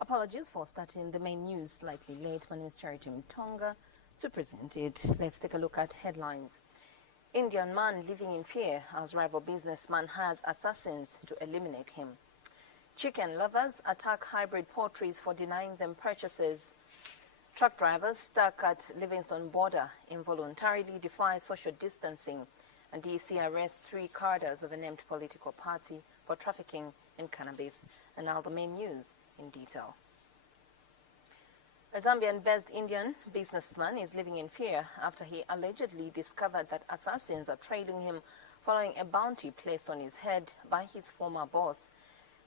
Apologies for starting the main news slightly late. My name is Charity Mtonga. To present it, let's take a look at headlines. Indian man living in fear as rival businessman has assassins to eliminate him. Chicken lovers attack hybrid poultries for denying them purchases. Truck drivers stuck at Livingston border involuntarily defy social distancing. And DC arrests 3 cadres of a named political party for trafficking in cannabis. And now the main news in detail. A Zambian-based Indian businessman is living in fear after he allegedly discovered that assassins are trailing him following a bounty placed on his head by his former boss.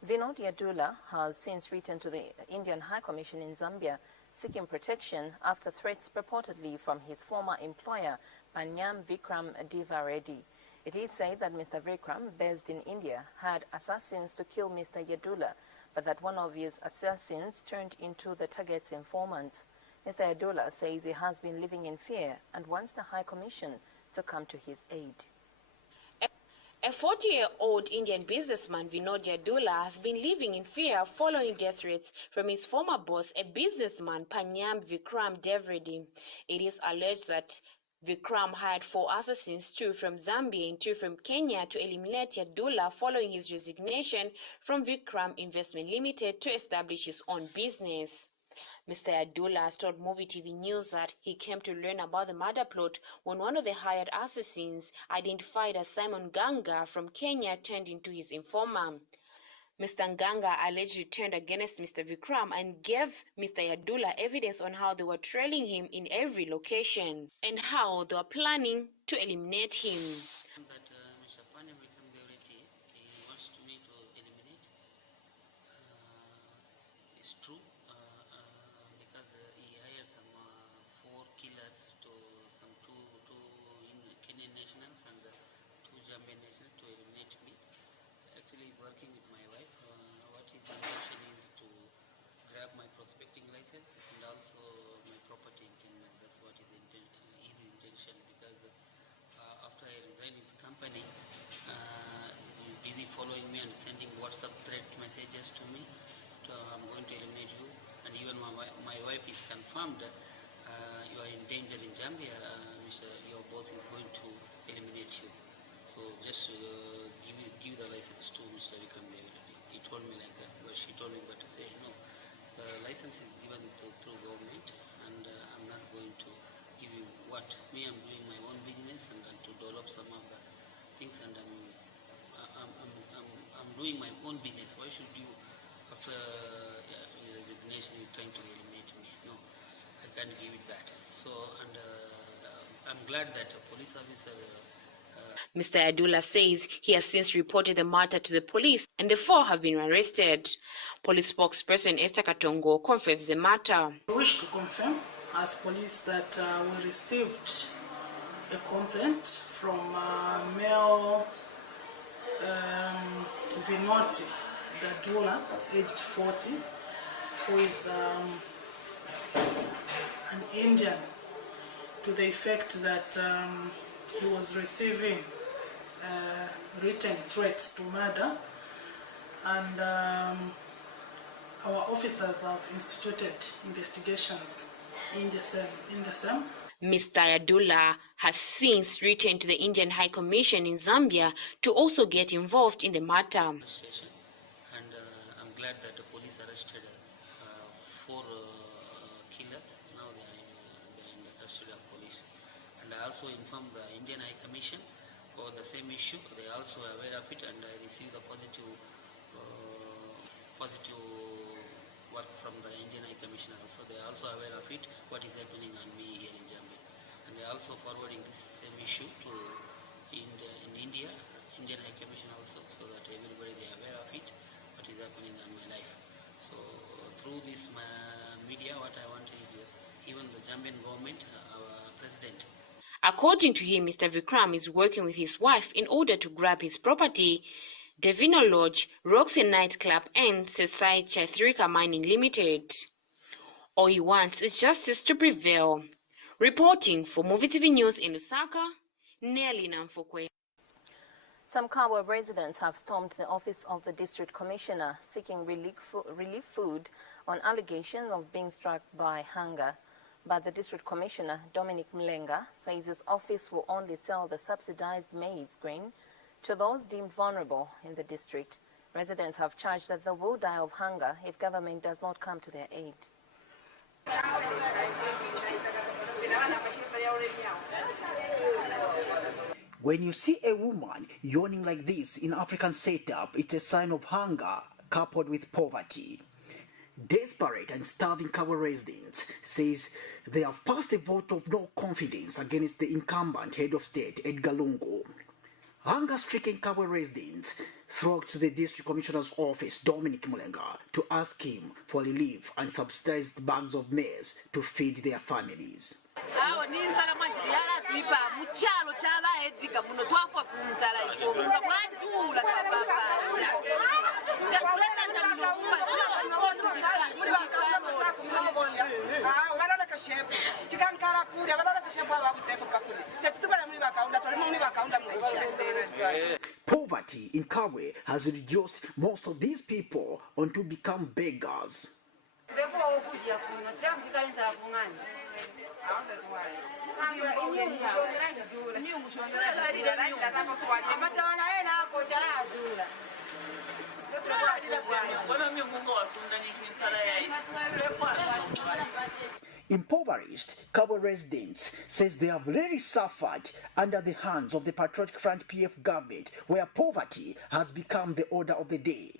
Vinod Yadula has since written to the Indian High Commission in Zambia seeking protection after threats purportedly from his former employer, Panyam Vikram Divareddy. It is said that Mr. Vikram, based in India, had assassins to kill Mr. Yadula, but that one of his assassins turned into the target's informants. Mr. Yadula says he has been living in fear and wants the High Commission to come to his aid. A 40-year-old Indian businessman, Vinod Yadula, has been living in fear following death threats from his former boss, a businessman, Panyam Vikram Divareddy. It is alleged that Vikram hired 4 assassins, 2 from Zambia and 2 from Kenya, to eliminate Yadula following his resignation from Vikram Investment Limited to establish his own business. Mr. Yadula has told Movie TV News that he came to learn about the murder plot when one of the hired assassins, identified as Simon Ganga from Kenya, turned into his informer. Mr. Nganga allegedly turned against Mr. Vikram and gave Mr. Yadula evidence on how they were trailing him in every location and how they were planning to eliminate him. That Mr. Panyam Vikram Divareddy, he wants me to eliminate. It's true because he hired some 4 killers to some two Kenyan nationals and 2 Zambian nationals to eliminate me. Actually, he's working with my wife. What his intention is to grab my prospecting license and also my property in Tinman. That's what his intention, because after I resigned his company, he's busy following me and sending WhatsApp threat messages to me. I'm going to eliminate you, and even my wife is confirmed you are in danger in Zambia. Your boss is going to eliminate you. So just give the license to Mr. Vikram Divareddy. He told me like that, but she told me but to say no. The license is given through government, and I'm not going to give you what. I'm doing my own business and to develop some of the things, and I'm doing my own business. Why should you, after resignation, you're trying to eliminate me? No, I can't give it that. So, and I'm glad that a police officer. Mr. Yadula says he has since reported the matter to the police and the 4 have been arrested. Police spokesperson Esther Katongo confirms the matter. We wish to confirm as police that we received a complaint from male Vinod Yadula, aged 40, who is an Indian, to the effect that he was receiving written threats to murder, and our officers have instituted investigations in the same. Mr. Yadula has since written to the Indian High Commission in Zambia to also get involved in the matter. And I'm glad that the police arrested 4 killers. Now they are in the custody of police. And I also informed the Indian High Commission for the same issue. They are also aware of it, and I received a positive work from the Indian High Commission also. They are also aware of it, what is happening on me here in Zambia. And they are also forwarding this same issue to in India, Indian High Commission also, so that everybody they are aware of it, what is happening on my life. So through this media, what I want is even the Zambian government, our president. According to him, Mr. Vikram is working with his wife in order to grab his property, Devino Lodge, Roxy Nightclub and Sesai Chaithrika Mining Limited. All he wants is justice to prevail. Reporting for Movie TV News in Lusaka, Nelly Namfokwe. Some Kabwe residents have stormed the office of the district commissioner seeking relief food on allegations of being struck by hunger. But the district commissioner, Dominic Mlenga, says his office will only sell the subsidized maize grain to those deemed vulnerable in the district. Residents have charged that they will die of hunger if government does not come to their aid. When you see a woman yawning like this in African setup, it's a sign of hunger coupled with poverty. Desperate and starving Kabwe residents says they have passed a vote of no confidence against the incumbent head of state, Edgar Lungu. Hunger-stricken Kabwe residents flocked to the district commissioner's office, Dominic Mlenga, to ask him for relief and subsidized bags of maize to feed their families. Poverty in Kabwe has reduced most of these people onto become beggars. Impoverished Kabwe residents says they have really suffered under the hands of the Patriotic Front PF government, where poverty has become the order of the day.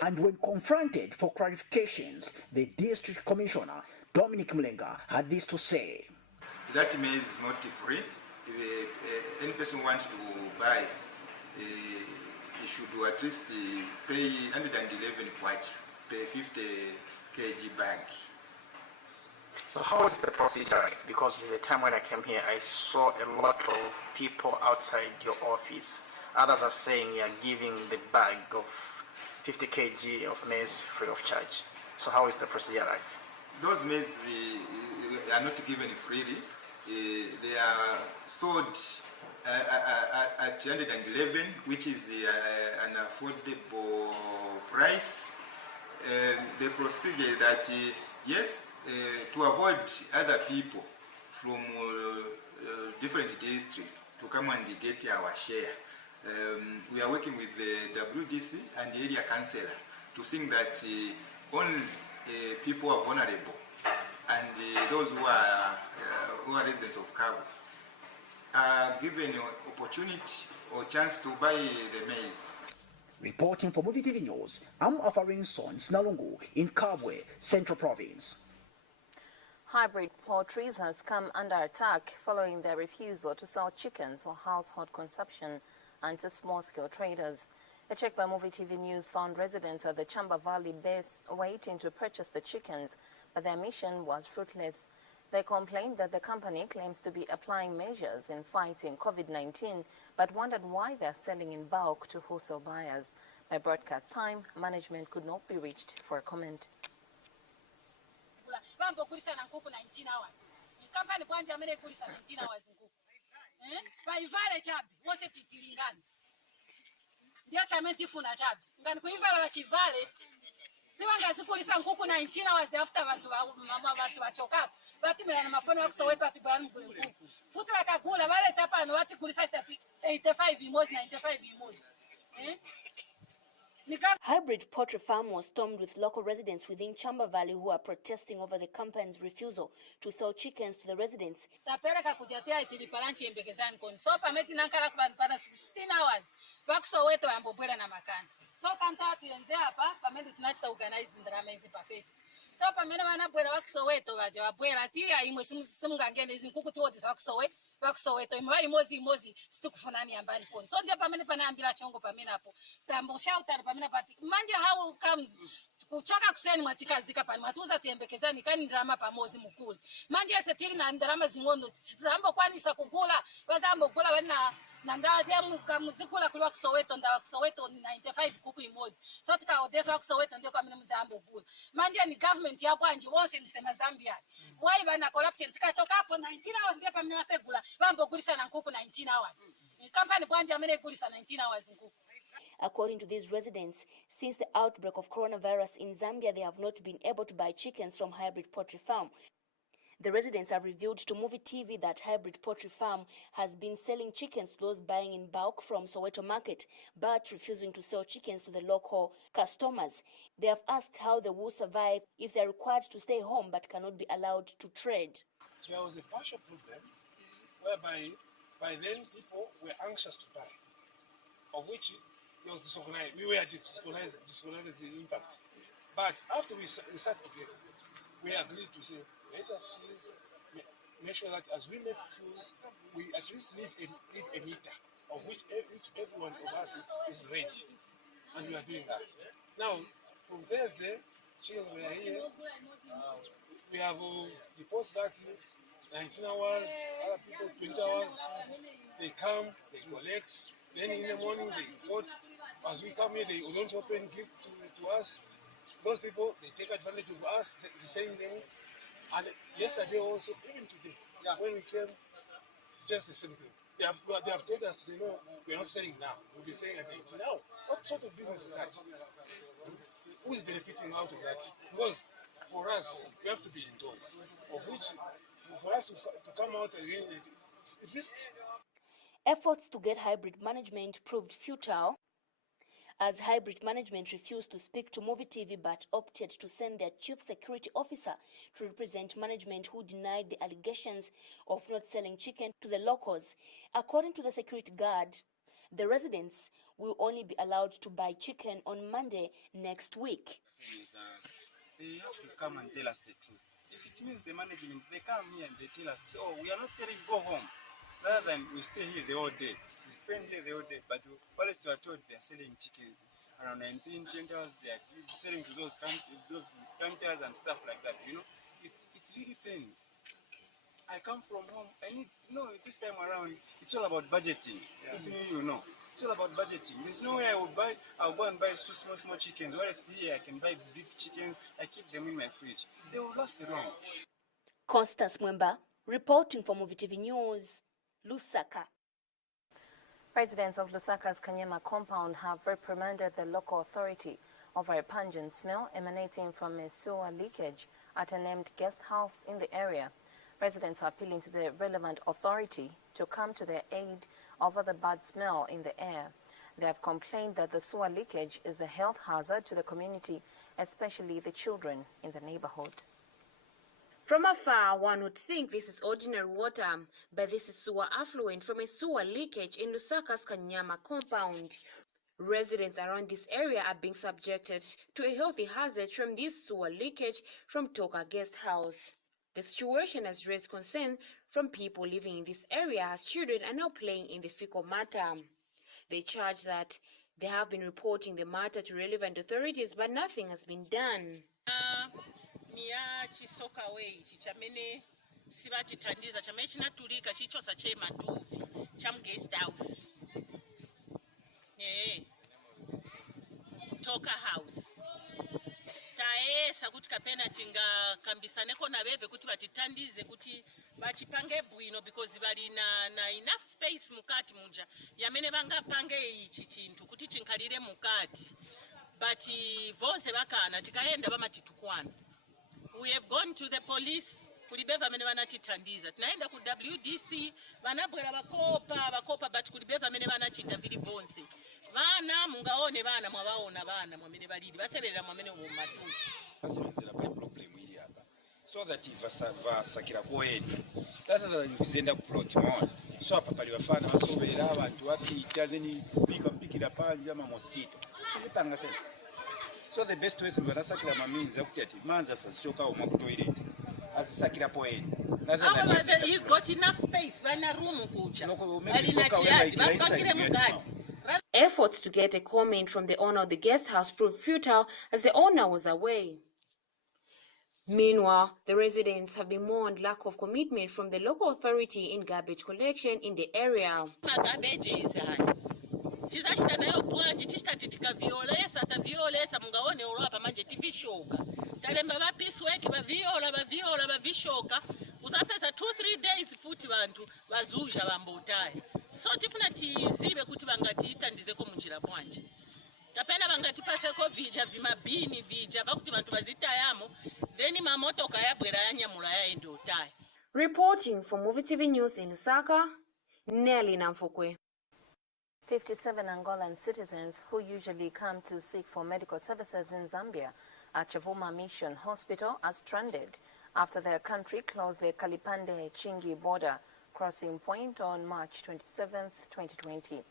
And when confronted for clarifications, the district commissioner, Dominic Mlenga, had this to say. That maize is not free. Any person who wants to buy, he should at least pay 111 kwacha per 50 kg bag. So how is the procedure? Because the time when I came here, I saw a lot of people outside your office. Others are saying you are giving the bag of 50 kg of maize free of charge. So how is the procedure like? Those maize are not given freely. They are sold at 111, which is an affordable price. The procedure that, yes, to avoid other people from different districts to come and get our share, we are working with the WDC and the area councillor to see that only people are vulnerable and those who are residents of Kabwe are given opportunity or chance to buy the maize. Reporting for Movie TV News, I'm Afarin Son Snalungu in Kabwe, Central Province. Hybrid poultry has come under attack following their refusal to sell chickens for household consumption and to small-scale traders. A check by Movie TV News found residents at the Chamba Valley base waiting to purchase the chickens, but their mission was fruitless. They complained that the company claims to be applying measures in fighting COVID-19, but wondered why they're selling in bulk to wholesale buyers. By broadcast time, management could not be reached for a comment. Siwangazikulisa nkuku 19 hours after watu wachoka batimela na mafoni wa Soweto atibani nkuku futhi wakagula wale tapano watikulisa 85 imozi 95 imozi Hybrid poultry farm was stormed with local residents within Chamba Valley who are protesting over the company's refusal to sell chickens to the residents. Tapeleka kujatia itilipalanchi embekezani koni so pameti nankala kubanipana 16 hours wakusoweto ambobwela na makanda so kanta tuyenze hapa pameti tunachita organize ndrama hizi pa fest so pamene wanabwela wakusoweto waje wabwela tia imwe simungangene izi nkuku tiwodisa wakusoweto imwe imozi situkufunani ambani koni so ndia pamene panaambira chongo pamene hapo tambo shelter pamene pati manje how comes kuchoka kuseni mwatikazika pani matuza tiembekezani kani ndrama pamozi mukuli manje ese tili na ndrama zingondo tisambo kwanisa kugula wazambo kugula wana na ndawa muzikula kuliwa kusoweto ndawa kusoweto 95 kuku imozi so tikaodesa kusoweto ndio kwa mine muzambo gula manje ni government ya kwanje wonse nisema Zambia why bana corruption tikachoka hapo 19 hours ndio pa mine wasegula bambo gulisa na kuku 19 hours company bwanje amene gulisa 19 hours nkuku. According to these residents, since the outbreak of coronavirus in Zambia, they have not been able to buy chickens from Hybrid Poultry Farm. The residents have revealed to Movie TV that Hybrid Poultry Farm has been selling chickens to those buying in bulk from Soweto Market, but refusing to sell chickens to the local customers. They have asked how they will survive if they are required to stay home but cannot be allowed to trade. There was a partial problem whereby by then people were anxious to buy, of which it was disorganized. We were disorganized the impact. But after we sat together, we agreed to say, let us please make sure that as we make queues, we at least leave a meter of which every one of us is ready. And we are doing that. Now, from Thursday, chickens were here. We have deposited that 19 hours, other people 20 hours. They come, they collect. Then in the morning they report. As we come here, they don't open, give to us. Those people, they take advantage of us, the same thing. And yesterday also, even today, when we came, just the same thing. They have told us, no, we're not selling now. We'll be selling again. Now, what sort of business is that? Who is benefiting out of that? Because for us, we have to be indoors, of which, for us to come out again, it's risky. Efforts to get Hybrid management proved futile, as Hybrid management refused to speak to Movie TV but opted to send their chief security officer to represent management, who denied the allegations of not selling chicken to the locals. According to the security guard, the residents will only be allowed to buy chicken on Monday next week. They have to come and tell us the truth. If it means the management, they come here and they tell us, oh, we are not selling, go home. Rather than we stay here the whole day. We spend here the whole day, but whilst we are told they are selling chickens around 19 centers, they are selling to those counters and stuff like that, you know, it really pains. I come from home, I need, this time around, it's all about budgeting, even you know. It's all about budgeting. There's no way I'll go and buy small chickens, whereas here I can buy big chickens, I keep them in my fridge. They will last long. Constance Mwemba, reporting for Movie TV News, Lusaka. Residents of Lusaka's Kanyama compound have reprimanded the local authority over a pungent smell emanating from a sewer leakage at a named guest house in the area. Residents are appealing to the relevant authority to come to their aid over the bad smell in the air. They have complained that the sewer leakage is a health hazard to the community, especially the children in the neighborhood. From afar, one would think this is ordinary water, but this is sewer affluent from a sewer leakage in Lusaka's Kanyama compound. Residents around this area are being subjected to a healthy hazard from this sewer leakage from Toka Guest House. The situation has raised concern from people living in this area as children are now playing in the fecal matter. They charge that they have been reporting the matter to relevant authorities, but nothing has been done. Niya chisoka we chichamene sibatitandiza chamene chinatulika chichosa che matuvi cham guest house Toka house taesa kuti kapena tinga kambisaneko na beve kuti batitandize kuti bachipange bwino because bali na enough space mukati munja yamene bangapange ichi chintu kuti chinkalire mukati but vose bakana tikaenda bamatitukwana. We have gone to the police, kulibeva mene vanatitandiza. Tunaenda ku WDC, vanabwera bakopa, but kulibeva mene vanachita vili vonse. Vana, mungaone vana, mwawaona vana, mwamene validi. Vaseberera mwamene umatu. Vasemenzera pali problem ili hapa. So that vasakira kuenda. That's the nkusenda ku plot moja. So hapa pali wafana vasobera abantu wapita then pikira panja ma mosquito. Sikutanga sense. So the best way is vanasakira maminzi akuti ati manza sasichoka omwa ku toilet. Asisakira poenda. He's got enough space. Vana room kucha. Alina chiati, vakakire mukati. Efforts to get a comment from the owner of the guest house proved futile as the owner was away. Meanwhile, the residents have been mourned lack of commitment from the local authority in garbage collection in the area. Tizachita nayo bwanji tichitati taviolesa mungaone olwapa manje tivishoka talemba va peace work baviola bavishoka uzapeza 2-3 days futi vantu vazuzha vambotaya so tifuna tizive kuti vangatitandizeko munjira bwanji tapena vangatipaseko vija vimabhini vija vakuti vantu vazitayamo then mamotoka yabwera yanyamula yaende otaya. Reporting for Movie TV News in Lusaka, Nelly Namfukwe. 57 Angolan citizens who usually come to seek for medical services in Zambia at Chavuma Mission Hospital are stranded after their country closed the Kalipande-Chingi border crossing point on March 27, 2020.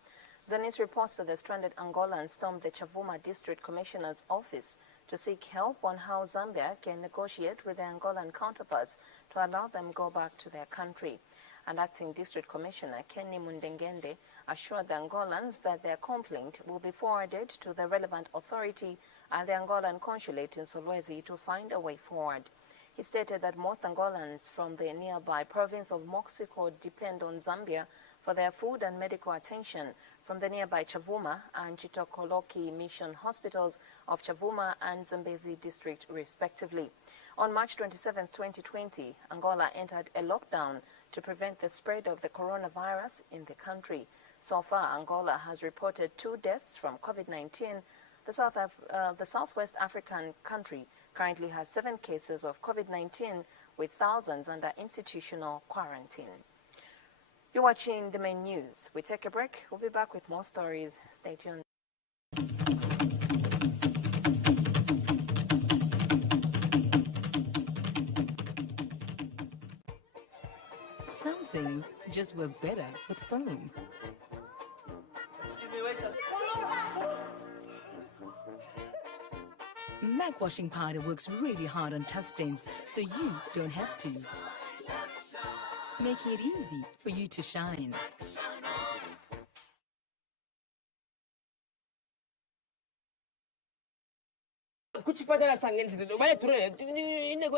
Zanis reports that the stranded Angolans stormed the Chavuma District Commissioner's office to seek help on how Zambia can negotiate with their Angolan counterparts to allow them go back to their country. And Acting District Commissioner Kenny Mundengende assured the Angolans that their complaint will be forwarded to the relevant authority and the Angolan consulate in Solwezi to find a way forward. He stated that most Angolans from the nearby province of Moxico depend on Zambia for their food and medical attention from the nearby Chavuma and Chitokoloki Mission hospitals of Chavuma and Zambezi district respectively. On March 27, 2020, Angola entered a lockdown to prevent the spread of the coronavirus in the country. So far, Angola has reported 2 deaths from COVID-19. The Southwest African country currently has 7 cases of COVID-19 with thousands under institutional quarantine. You're watching the main news. We take a break. We'll be back with more stories. Stay tuned. Some things just work better with phone. Excuse me, waiter. MAC washing powder works really hard on tough stains, so you don't have to. Making it easy for you to shine. Kuchipatala sangeni bale turele indego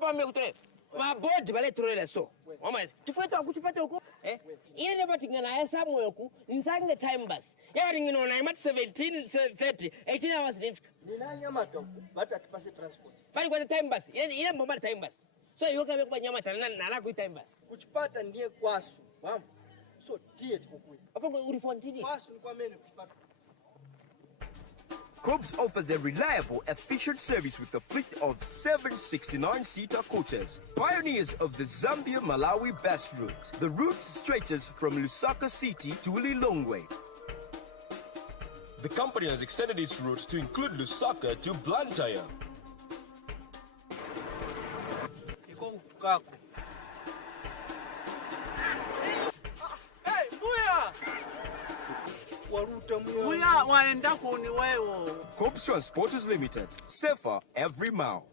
pame kuturele ma board bale turele so mama tufueta kuchipata huko ine ne batingana ya samu yoku nsange time bus ya ringino na mat 17:30 18 hours nifika Nina nyamata but atupase transport bali kwa time bus ine mbomba time bus so yoka kwa nyamata na la ku time bus kuchipata ndiye kwasu mama so tie tukukuya afongo urifontini kwasu ni kwa meni kuchipata. Cobbs offers a reliable, efficient service with a fleet of 7 69-seater coaches, pioneers of the Zambia-Malawi bus route. The route stretches from Lusaka City to Lilongwe. The company has extended its route to include Lusaka to Blantyre. Cobbs Transporters Limited, safer every mile.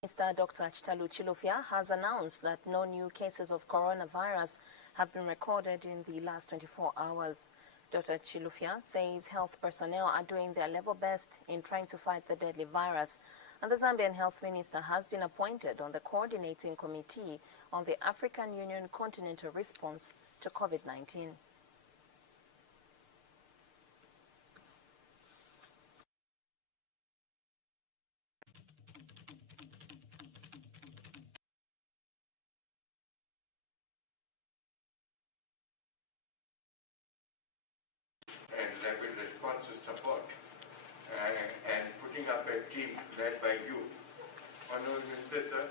Minister Dr. Chitalu Chilufya has announced that no new cases of coronavirus have been recorded in the last 24 hours. Dr. Chilufya says health personnel are doing their level best in trying to fight the deadly virus, and the Zambian health minister has been appointed on the coordinating committee on the African Union continental response to COVID-19. And rapid response support and putting up a team led by you. Honorable Minister, sir,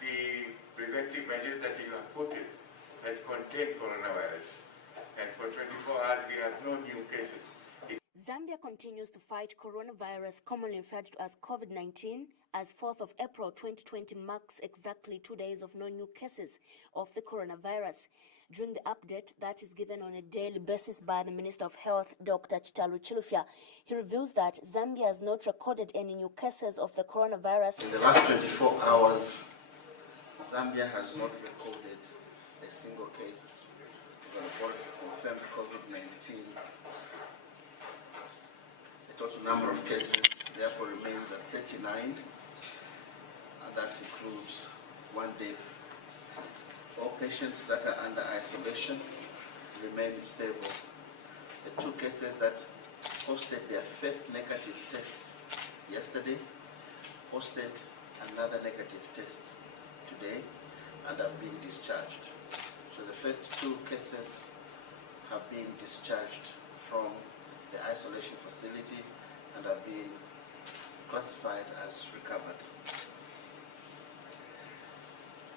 the preventive measures that you have put in has contained coronavirus, and for 24 hours we have no new cases. Zambia continues to fight coronavirus, commonly referred to as COVID-19, as 4th of April 2020 marks exactly 2 days of no new cases of the coronavirus. During the update that is given on a daily basis by the Minister of Health, Dr. Chitalu Chilufya, he reveals that Zambia has not recorded any new cases of the coronavirus. In the last 24 hours, Zambia has not recorded a single case of a laboratory confirmed COVID-19. The total number of cases therefore remains at 39, and that includes 1 death. All patients that are under isolation remain stable. The 2 cases that posted their first negative test yesterday posted another negative test today and have been discharged. So the first 2 cases have been discharged from the isolation facility and have been classified as recovered.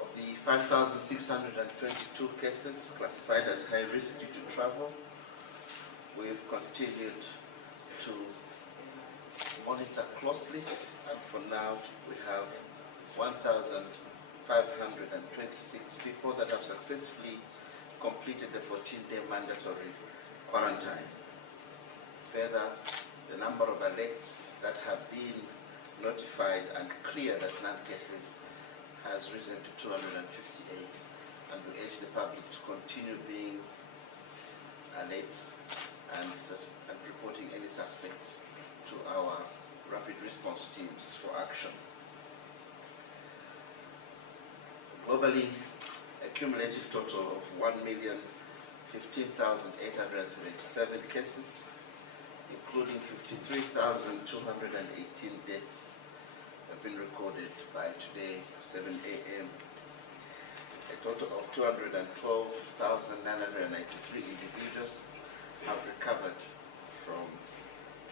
Of the 5,622 cases classified as high risk due to travel, we've continued to monitor closely, and for now we have 1,526 people that have successfully completed the 14-day mandatory quarantine. Further, the number of alerts that have been notified and cleared as non-cases has risen to 258, and we urge the public to continue being alert and reporting any suspects to our rapid response teams for action. Globally, a cumulative total of 1,015,877 cases, including 53,218 deaths, have been recorded by today, 7 a.m. A total of 212,993 individuals have recovered from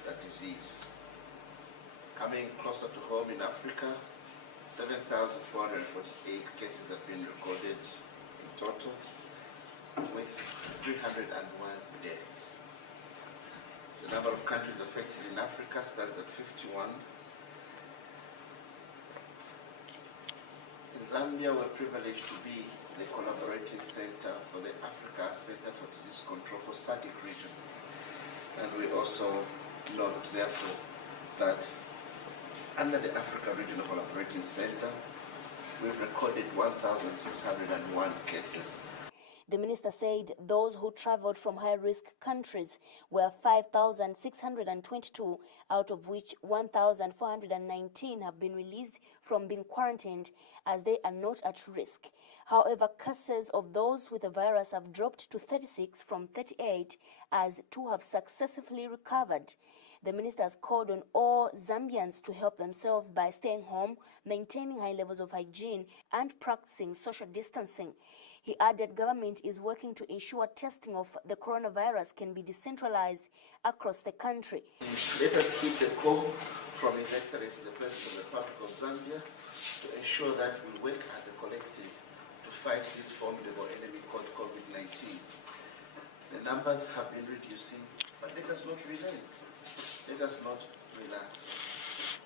the disease. Coming closer to home in Africa, 7,448 cases have been recorded in total, with 301 deaths. The number of countries affected in Africa stands at 51. In Zambia, we're privileged to be the collaborating center for the Africa Center for Disease Control for SADC region. And we also note, therefore, that under the Africa Regional Collaborating Center, we've recorded 1,601 cases. The minister said those who traveled from high-risk countries were 5,622, out of which 1,419 have been released from being quarantined as they are not at risk. However, cases of those with the virus have dropped to 36 from 38, as 2 have successfully recovered. The minister has called on all Zambians to help themselves by staying home, maintaining high levels of hygiene, and practicing social distancing. He added government is working to ensure testing of the coronavirus can be decentralized across the country. Let us keep the call from His Excellency the President of the Republic of Zambia to ensure that we work as a collective to fight this formidable enemy called COVID-19. The numbers have been reducing, but let us not relent. Let us not relax.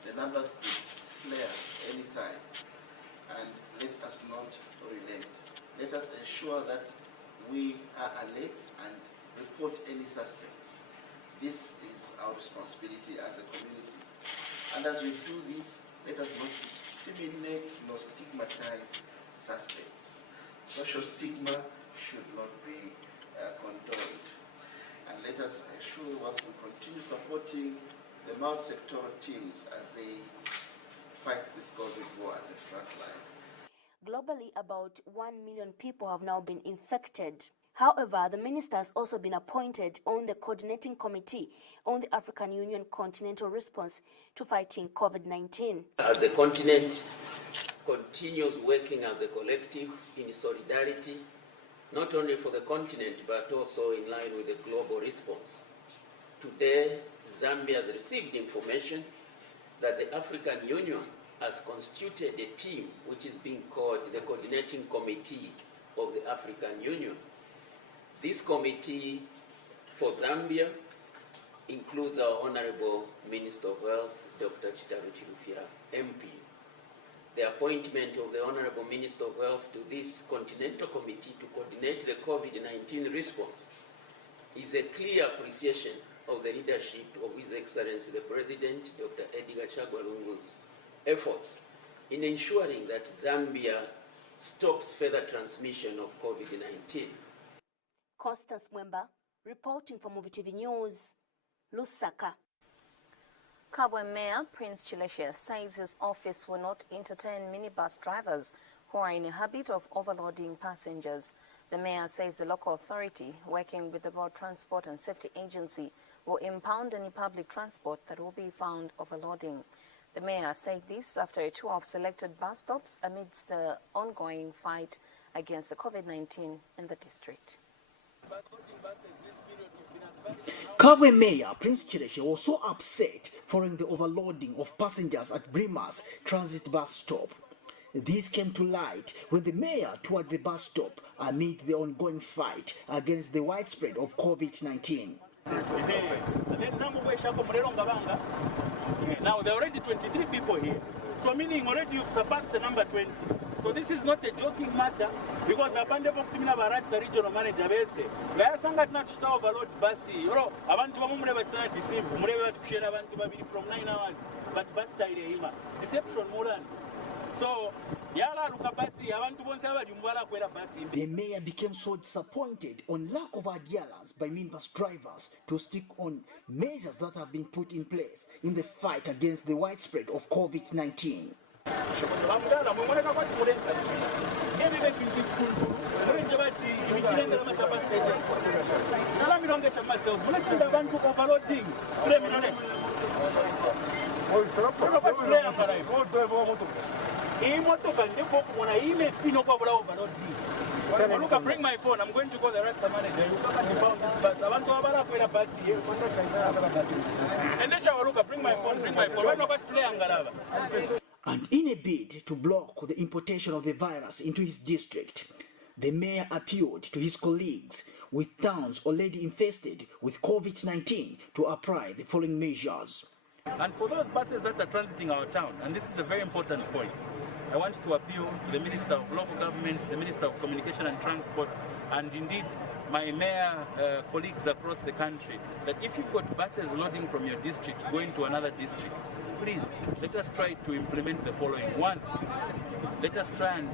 The numbers could flare anytime, and let us not relent. Let us ensure that we are alert and report any suspects. This is our responsibility as a community. And as we do this, let us not discriminate nor stigmatize suspects. Social stigma should not be condoned. And let us ensure that we continue supporting the multi-sectoral teams as they fight this COVID war at the front line. Globally, about 1 million people have now been infected. However, the minister has also been appointed on the coordinating committee on the African Union continental response to fighting COVID-19. As a continent continues working as a collective in solidarity, not only for the continent but also in line with the global response. Today, Zambia has received information that the African Union has constituted a team which is being called the Coordinating Committee of the African Union. This committee for Zambia includes our Honorable Minister of Health, Dr. Chitaru Chilufya, MP. The appointment of the Honorable Minister of Health to this Continental Committee to coordinate the COVID-19 response is a clear appreciation of the leadership of His Excellency the President, Dr. Edgar Chagwa Lungu's efforts in ensuring that Zambia stops further transmission of COVID-19. Constance Mwemba, reporting for Movie TV News, Lusaka. Kabwe Mayor Prince Chileshe says his office will not entertain minibus drivers who are in a habit of overloading passengers. The mayor says the local authority, working with the Road Transport and Safety Agency, will impound any public transport that will be found overloading. The mayor said this after a tour of selected bus stops amidst the ongoing fight against the COVID-19 in the district. Kabwe Mayor Prince Chileshe was so upset following the overloading of passengers at Brimas Transit Bus Stop. This came to light when the mayor toured the bus stop amid the ongoing fight against the widespread of COVID-19. Now there are already 23 people here, so meaning already you've surpassed the number 20. So this is not a joking matter, because abande pokutimina baratsa regional manager bese bayasanga tunatushita overload basi yoro abantu bamumure batana deceive murebe batukushera abantu babiri from 9 hours but bus tire hima deception muran. So the mayor became so disappointed on lack of adherence by minibus drivers to stick on measures that have been put in place in the fight against the widespread of COVID-19. Look, bring my phone. I'm going to call the Ratsa manager. You come and found this bus. I want to have a bus here. And then look, bring my phone. Bring my phone. And in a bid to block the importation of the virus into his district, the mayor appealed to his colleagues with towns already infested with COVID-19 to apply the following measures. And for those buses that are transiting our town, and this is a very important point, I want to appeal to the Minister of Local Government, the Minister of Communication and Transport, and indeed my mayor colleagues across the country, that if you've got buses loading from your district going to another district, please let us try to implement the following. One, let us try and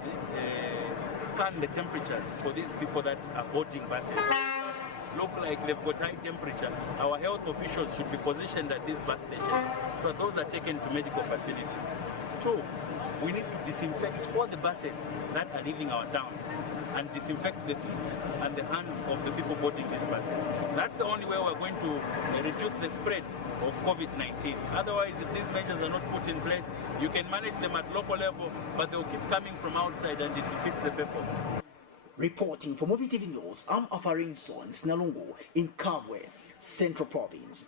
scan the temperatures for these people that are boarding buses. Look like they've got high temperature. Our health officials should be positioned at this bus station so those are taken to medical facilities. Two, we need to disinfect all the buses that are leaving our towns and disinfect the feet and the hands of the people boarding these buses. That's the only way we're going to reduce the spread of COVID-19. Otherwise, if these measures are not put in place, you can manage them at local level, but they'll keep coming from outside and it defeats the purpose. Reporting for Movie TV News, I'm Afarinson Snalungu in Kabwe, Central Province.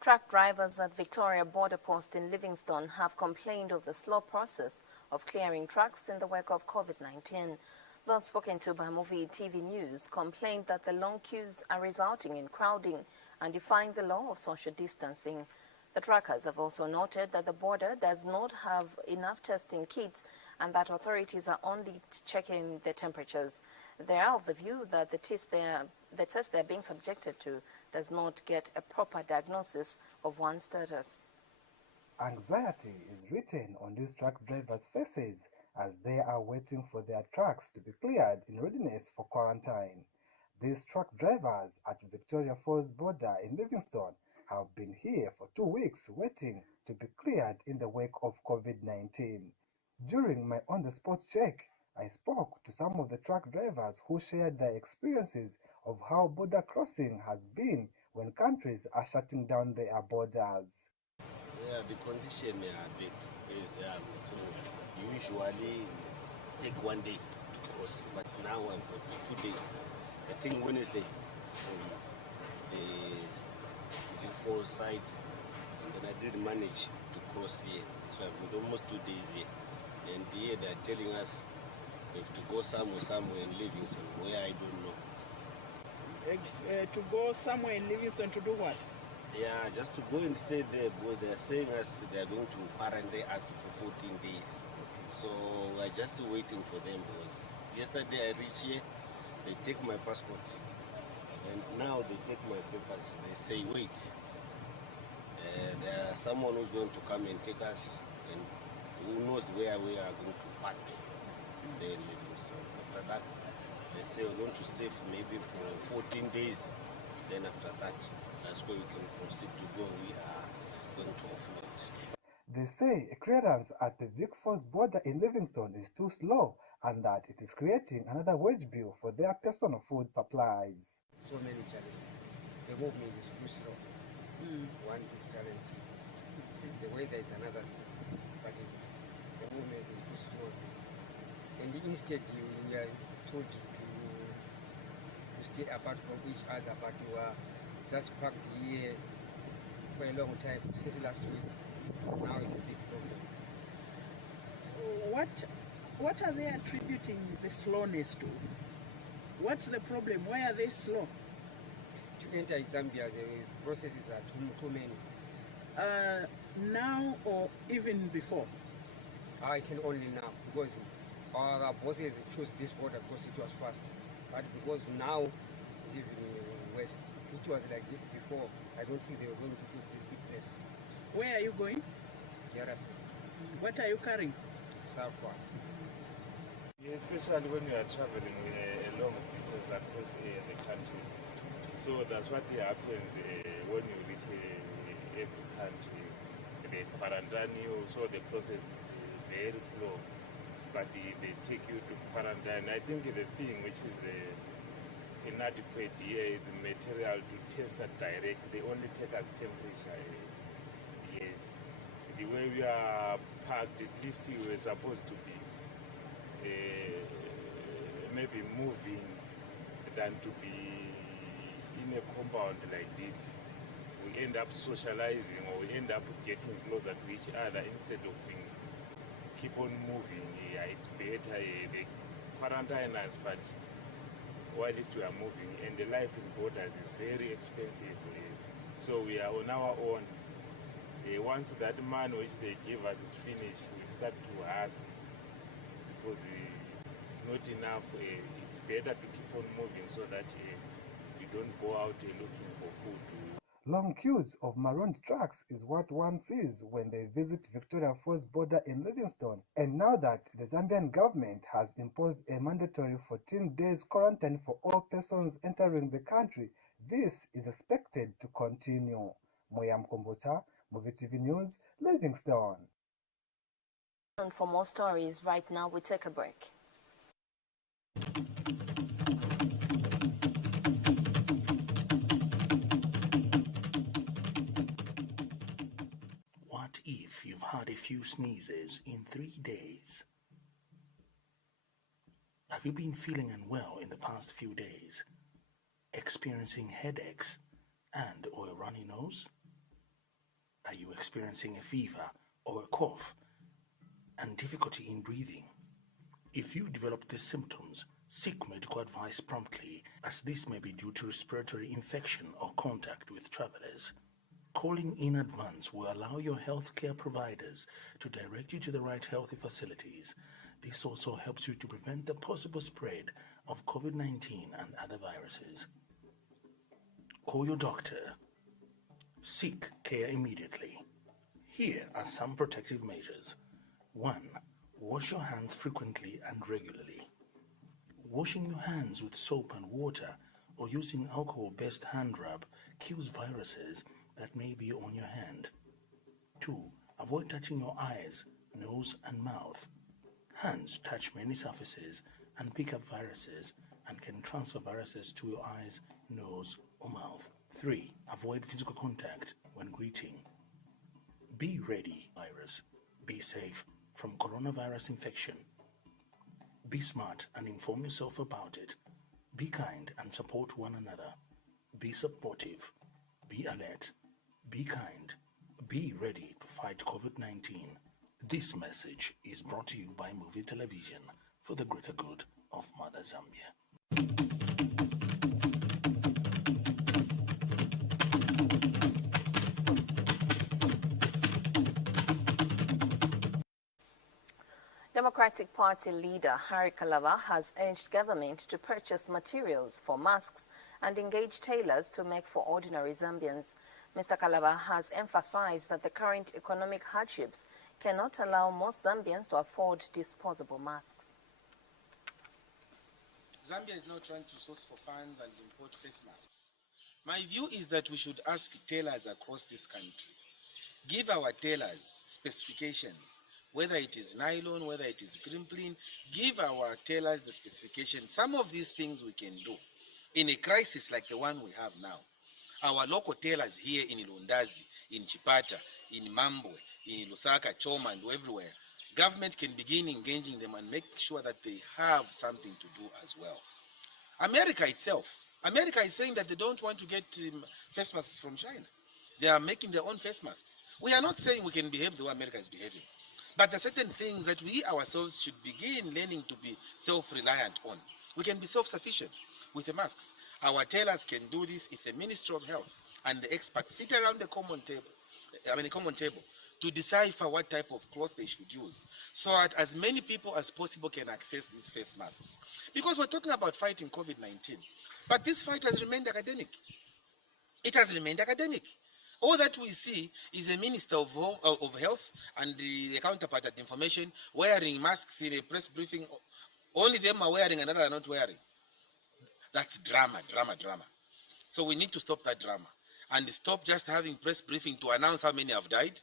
Truck drivers at Victoria Border Post in Livingstone have complained of the slow process of clearing trucks in the wake of COVID-19. Those spoken to by Movie TV News complained that the long queues are resulting in crowding and defying the law of social distancing. The truckers have also noted that the border does not have enough testing kits and that authorities are only checking the temperatures. They are of the view that the test they're being subjected to does not get a proper diagnosis of one's status. Anxiety is written on these truck drivers' faces as they are waiting for their trucks to be cleared in readiness for quarantine. These truck drivers at Victoria Falls border in Livingstone have been here for 2 weeks waiting to be cleared in the wake of COVID-19. During my on-the-spot check, I spoke to some of the truck drivers who shared their experiences of how border crossing has been when countries are shutting down their borders. Yeah, the condition bit is you usually take 1 day to cross, but now I've got 2 days. I think Wednesday from the Falls side, and then I didn't manage to cross here. So I've got almost 2 days here. And here they're telling us we have to go somewhere in Livingstone, where I don't know. To go somewhere in Livingstone to do what? Yeah, just to go and stay there, because they're saying us they're going to quarantine us for 14 days. So we're just waiting for them, because yesterday I reached here, they take my passport, and now they take my papers. They say wait, there's someone who's going to come and take us, and who knows where we are going to park. there in Livingstone. After that, they say we're going to stay for maybe for 14 days. Then after that, that's where we can proceed to go. We are going to offload. They say clearance at the Vic-Falls border in Livingstone is too slow and that it is creating another wage bill for their personal food supplies. So many challenges. The movement is too slow. One big challenge. The weather is another thing. But the movement is too slow. And instead we are told to stay apart from each other, but we were just packed here for a long time, since last week. Now it's a big problem. What are they attributing the slowness to? What's the problem? Why are they slow? To enter Zambia, the processes are too many. Now or even before? I think only now, because our bosses choose this border because it was fast. But because now it's even west. If it was like this before, I don't think they were going to choose this big place. Where are you going? Yarasi. What are you carrying? Safwa. Especially when we are traveling a long distance across the countries. So that's what happens when you reach every country. They quarantine you, so the process is very slow. But they take you to quarantine. I think the thing which is inadequate here is material to test that direct. They only take us temperature. Yes. The way we are packed, at least we were supposed to be maybe moving than to be in a compound like this. We end up socializing, or we end up getting closer to each other instead of keep on moving. Yeah, it's better. They quarantine us, but while we are moving, and the life in borders is very expensive. So we are on our own. Once that money which they give us is finished, we start to ask, because it's not enough. It's better to keep on moving so that you don't go out looking for food. Long queues of marooned trucks is what one sees when they visit Victoria Falls border in Livingstone. And now that the Zambian government has imposed a mandatory 14 days quarantine for all persons entering the country, this is expected to continue. Moya Mkombuta, Movie TV News, Livingstone. And for more stories, right now we take a break. What if you've had a few sneezes in 3 days? Have you been feeling unwell in the past few days? Experiencing headaches or a runny nose? Are you experiencing a fever or a cough and difficulty in breathing? If you develop these symptoms, seek medical advice promptly, as this may be due to respiratory infection or contact with travelers. Calling in advance will allow your healthcare providers to direct you to the right healthy facilities. This also helps you to prevent the possible spread of COVID-19 and other viruses. Call your doctor. Seek care immediately. Here are some protective measures. 1. Wash your hands frequently and regularly. Washing your hands with soap and water or using alcohol-based hand rub kills viruses that may be on your hand. 2. Avoid touching your eyes, nose, and mouth. Hands touch many surfaces and pick up viruses and can transfer viruses to your eyes, nose, or mouth. 3. Avoid physical contact when greeting. Be ready, virus. Be safe from coronavirus infection. Be smart and inform yourself about it. Be kind and support one another. Be supportive. Be alert. Be kind. Be ready to fight COVID-19. This message is brought to you by Movie Television for the greater good of Mother Zambia. Democratic Party leader Harry Kalava has urged government to purchase materials for masks and engage tailors to make for ordinary Zambians. Mr. Kalava has emphasized that the current economic hardships cannot allow most Zambians to afford disposable masks. Zambia is now trying to source for funds and import face masks. My view is that we should ask tailors across this country, give our tailors specifications, whether it is nylon, whether it is crimpling, give our tailors the specifications. Some of these things we can do in a crisis like the one we have now. Our local tailors here in Lundazi, in Chipata, in Mambwe, in Lusaka, Choma, and everywhere, government can begin engaging them and make sure that they have something to do as well. America itself, America is saying that they don't want to get face masks from China. They are making their own face masks. We are not saying we can behave the way America is behaving, but there are certain things that we ourselves should begin learning to be self-reliant on. We can be self-sufficient with the masks. Our tailors can do this if the Ministry of Health and the experts sit around the common table to decipher what type of cloth they should use, so that as many people as possible can access these face masks. Because we're talking about fighting COVID-19, but this fight has remained academic. It has remained academic. All that we see is a Minister of Health and the counterpart at Information wearing masks in a press briefing. Only them are wearing, another are not wearing. That's drama, drama, drama. So we need to stop that drama and stop just having press briefing to announce how many have died,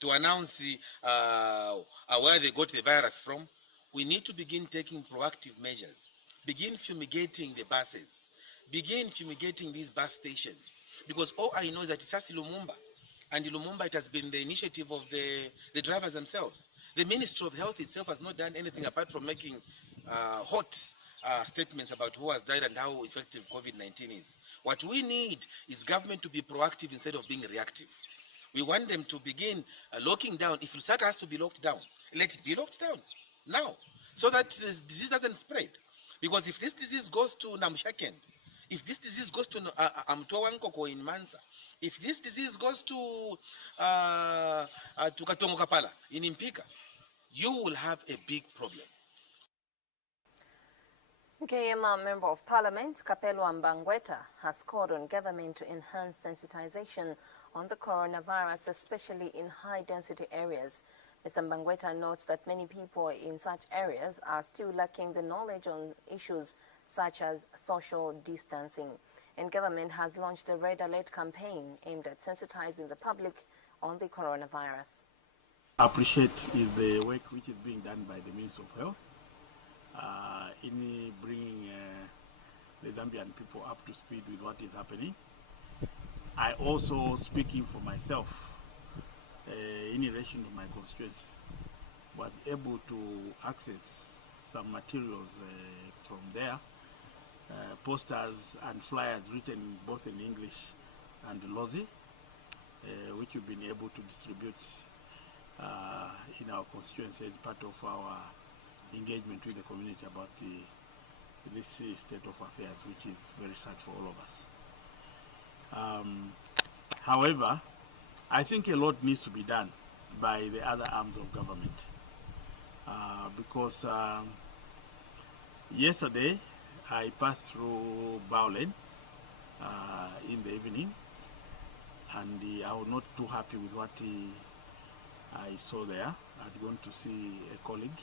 to announce where they got the virus from. We need to begin taking proactive measures, begin fumigating the buses, begin fumigating these bus stations. Because all I know is that it's just Lumumba. And in Lumumba, it has been the initiative of the drivers themselves. The Ministry of Health itself has not done anything apart from making hot statements about who has died and how effective COVID-19 is. What we need is government to be proactive instead of being reactive. We want them to begin locking down. If Lusaka has to be locked down, let it be locked down now, so that this disease doesn't spread. Because if this disease goes to Namshaken, if this disease goes to Amtowankoko in Mansa, if this disease goes to Katongo Kapala in Impika, you will have a big problem. KMR Member of Parliament Kapelo Mbangweta has called on government to enhance sensitization on the coronavirus, especially in high-density areas. Mr. Mbangweta notes that many people in such areas are still lacking the knowledge on issues such as social distancing. And government has launched the Red Alert campaign aimed at sensitizing the public on the coronavirus. I appreciate is the work which is being done by the Ministry of Health in bringing the Zambian people up to speed with what is happening. I also, speaking for myself, in relation to my constituency, was able to access some materials from there, posters and flyers written both in English and Lozi, which we've been able to distribute in our constituency as part of our engagement with the community about this state of affairs, which is very sad for all of us. However, I think a lot needs to be done by the other arms of government because yesterday I passed through Bowlen in the evening, and I was not too happy with what I saw there. I'd gone to see a colleague.